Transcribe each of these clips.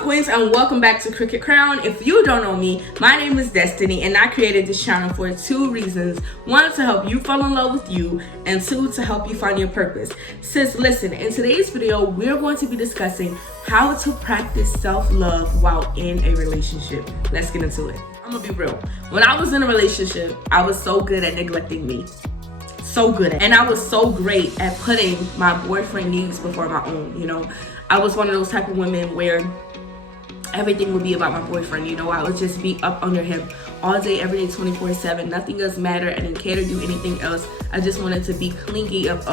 Queens, and welcome back to Cricket Crown. If you don't know me, my name is Destiny, and I created this channel for two reasons. One, to help you fall in love with you, and two, to help you find your purpose. Sis, listen, in today's video, we're going to be discussing how to practice self-love while in a relationship. Let's get into it. I'm gonna be real. When I was in a relationship, I was so good at neglecting me. So good at, and I was so great at putting my boyfriend needs before my own. I was one of those type of women where everything would be about my boyfriend. I would just be up under him all day, every day, 24/7. Nothing else mattered. I didn't care to do anything else. I just wanted to be clingy up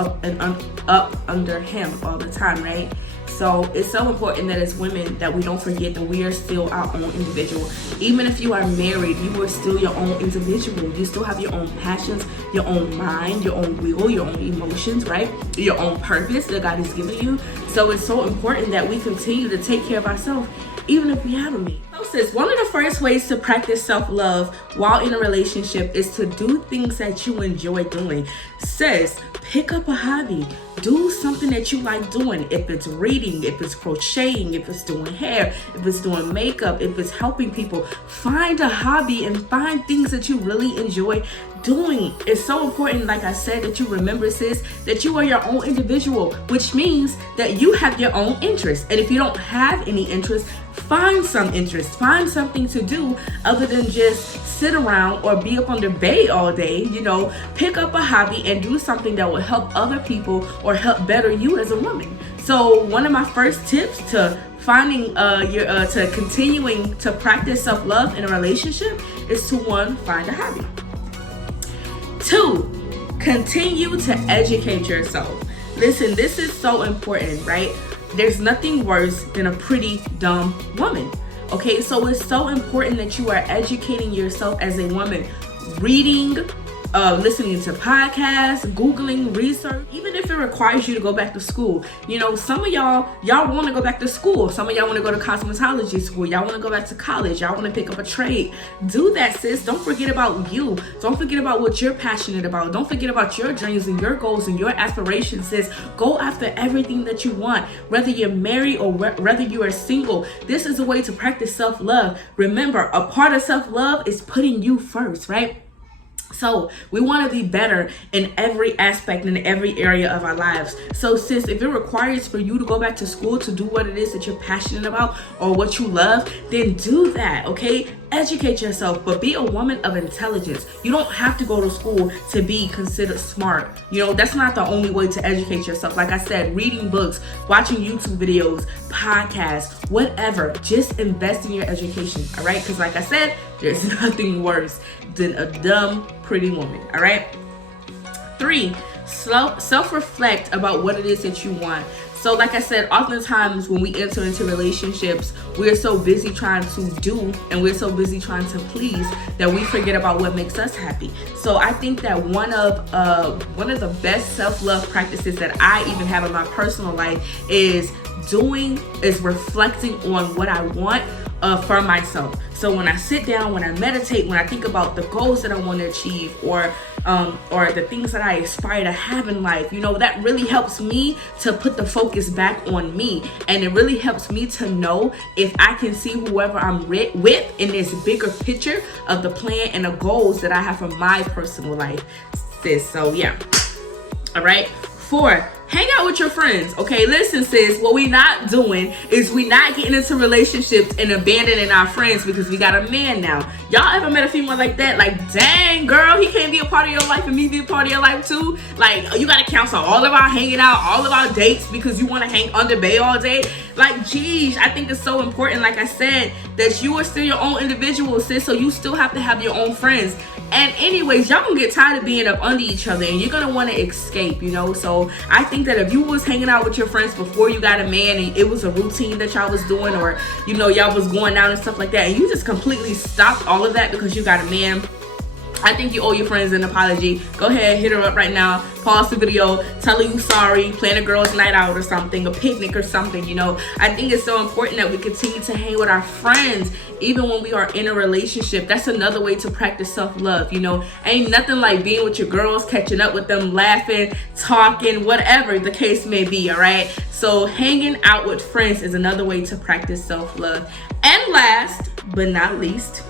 under him all the time, right? So it's so important that as women that we don't forget that we are still our own individual. Even if you are married, you are still your own individual. You still have your own passions, your own mind, your own will, your own emotions, right? Your own purpose that God has given you. So it's so important that we continue to take care of ourselves, even if we have a mate. So sis, one of the first ways to practice self-love while in a relationship is to do things that you enjoy doing. Sis, pick up a hobby. Do something that you like doing. If it's reading, if it's crocheting, if it's doing hair, if it's doing makeup, if it's helping people, find a hobby and find things that you really enjoy doing. It's so important, like I said, that you remember, sis, that you are your own individual, which means that you have your own interests. And if you don't have any interests, find some interest. Find something to do other than just sit around or be up under bay all day. Pick up a hobby and do something that will help other people or help better you as a woman. So one of my first tips to finding to continuing to practice self-love in a relationship is to, one, find a hobby. Two, continue to educate yourself. Listen, this is so important, right? There's nothing worse than a pretty dumb woman. Okay, so it's so important that you are educating yourself as a woman, reading, listening to podcasts, Googling, research, even if it requires you to go back to school. Some of y'all want to go back to school. Some of y'all want to go to cosmetology school. Y'all want to go back to college. Y'all want to pick up a trade. Do that, sis. Don't forget about you. Don't forget about what you're passionate about. Don't forget about your dreams and your goals and your aspirations, sis. Go after everything that you want, whether you're married or whether you are single. This is a way to practice self-love. Remember, a part of self-love is putting you first, right? So we want to be better in every aspect, in every area of our lives. So sis, if it requires for you to go back to school to do what it is that you're passionate about or what you love, then do that, okay? Educate yourself, but be a woman of intelligence. You don't have to go to school to be considered smart. That's not the only way to educate yourself. Like I said, reading books, watching YouTube videos, podcasts, whatever. Just invest in your education, all right? Because like I said, there's nothing worse than a dumb, pretty woman, all right? 3, self-reflect about what it is that you want. So like I said, oftentimes when we enter into relationships, we're so busy trying to do and we're so busy trying to please that we forget about what makes us happy. So I think that one of the best self-love practices that I even have in my personal life is reflecting on what I want for myself. So when I sit down, when I meditate, when I think about the goals that I want to achieve or the things that I aspire to have in life, that really helps me to put the focus back on me. And it really helps me to know if I can see whoever I'm with in this bigger picture of the plan and the goals that I have for my personal life, sis. So yeah. All right. 4, hang out with your friends. Okay, listen, sis, what we not doing is we not getting into relationships and abandoning our friends because we got a man now. Y'all ever met a female like that? Like, dang, girl, he can't be a part of your life and me be a part of your life too? Like, you gotta cancel all of our hanging out, all of our dates because you want to hang under bay all day? Like, geez, I think it's so important, like I said, that you are still your own individual, sis, so you still have to have your own friends. And anyways, y'all gonna get tired of being up under each other and you're gonna want to escape, So I think that if you was hanging out with your friends before you got a man and it was a routine that y'all was doing, or y'all was going out and stuff like that, and you just completely stopped all of that because you got a man, I think you owe your friends an apology. Go ahead, hit her up right now. Pause the video, tell her you sorry, plan a girls' night out or something, a picnic or something, you know. I think it's so important that we continue to hang with our friends even when we are in a relationship. That's another way to practice self-love, you know. Ain't nothing like being with your girls, catching up with them, laughing, talking, whatever the case may be, all right? So hanging out with friends is another way to practice self-love. And last but not least,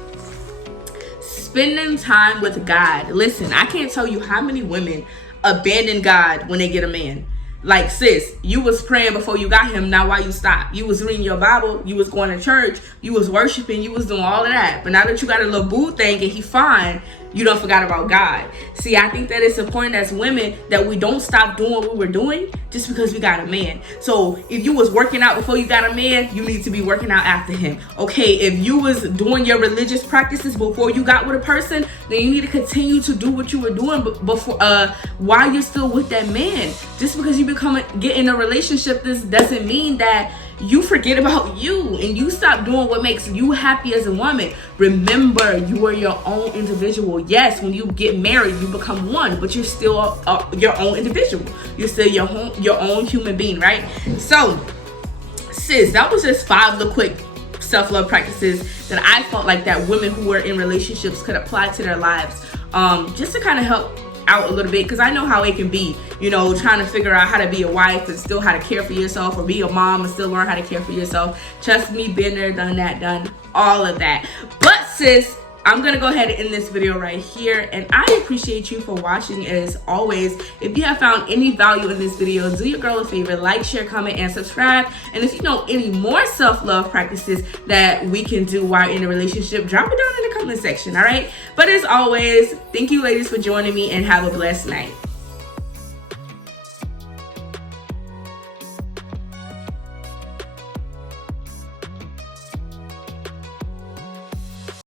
spending time with God. Listen, I can't tell you how many women abandon God when they get a man. Like, sis, you was praying before you got him. Now why you stop? You was reading your Bible, you was going to church, you was worshiping, you was doing all of that. But now that you got a little boo thing and he fine, you don't forgot about God. See, I think that it's important as women that we don't stop doing what we were doing just because we got a man. So if you was working out before you got a man, you need to be working out after him. Okay, if you was doing your religious practices before you got with a person, then you need to continue to do what you were doing before while you're still with that man. Just because you get in a relationship, this doesn't mean that you forget about you and you stop doing what makes you happy as a woman. Remember, you are your own individual. Yes, when you get married, you become one, but you're still your own individual. You're still your own human being, right? So, sis, that was just 5 of the quick self-love practices that I felt like that women who were in relationships could apply to their lives, just to kind of help out a little bit, because I know how it can be, you know, trying to figure out how to be a wife and still how to care for yourself, or be a mom and still learn how to care for yourself. Trust me, been there, done that, done all of that. But sis, I'm gonna go ahead and end this video right here, and I appreciate you for watching as always. If you have found any value in this video, do your girl a favor, like, share, comment, and subscribe. And if you know any more self-love practices that we can do while in a relationship, drop it down in the comment section, all right? But as always, thank you ladies for joining me, and have a blessed night.